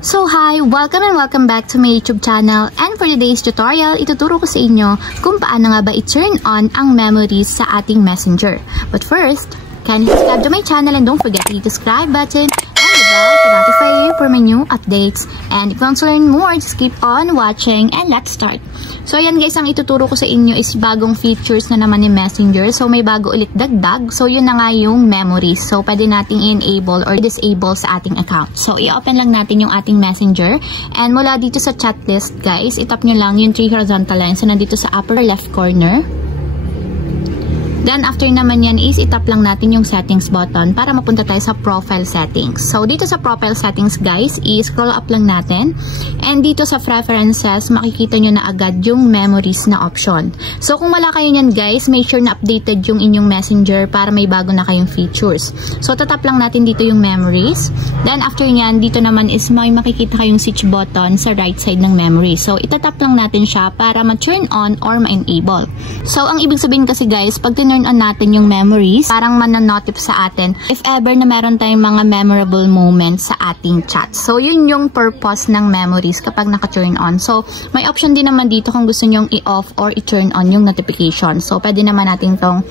So hi! Welcome and welcome back to my YouTube channel, and for today's tutorial, ituturo ko sa inyo kung paano nga ba i-turn on ang memories sa ating messenger. But first, kindly subscribe to my channel and don't forget to hit the subscribe button and the bell to notify you for my new updates. And if you want to learn more, just keep on watching and let's start. So ayan guys, ang ituturo ko sa inyo is bagong features na naman ni Messenger. So may bago ulit dagdag. So yun na nga yung memories. So pwede nating enable or disable sa ating account. So i-open lang natin yung ating Messenger. And mula dito sa chat list guys, itap nyo lang yung 3 horizontal lines na nandito sa upper left corner. Then, after naman yan is itap lang natin yung settings button para mapunta tayo sa profile settings. So, dito sa profile settings guys, i-scroll up lang natin. And dito sa preferences, makikita nyo na agad yung memories na option. So, kung wala kayo nyan guys, make sure na updated yung inyong messenger para may bago na kayong features. So, tatap lang natin dito yung memories. Then, after nyan, dito naman is may makikita kayong switch button sa right side ng memory. So, itatap lang natin siya para ma-turn on or ma-enable. So, ang ibig sabihin kasi guys, pag turn on natin yung memories, parang mananotif sa atin if ever na meron tayong mga memorable moments sa ating chat. So, yun yung purpose ng memories kapag naka-turn on. So, may option din naman dito kung gusto nyong i-off or i-turn on yung notification. So, pwede naman natin tong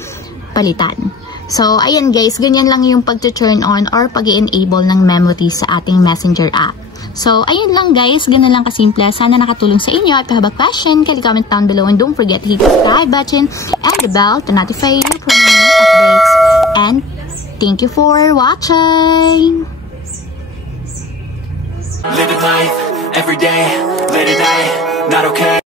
palitan. So, ayan guys, ganyan lang yung pag-turn on or pag-enable ng memories sa ating Messenger app. So, ayun lang guys, ganun lang kasimple. Sana nakatulong sa inyo. At if you have a question, kindly comment down below and don't forget to hit the subscribe button and the bell to notify you for my new updates. And thank you for watching! Living life, every day, late at night, not okay.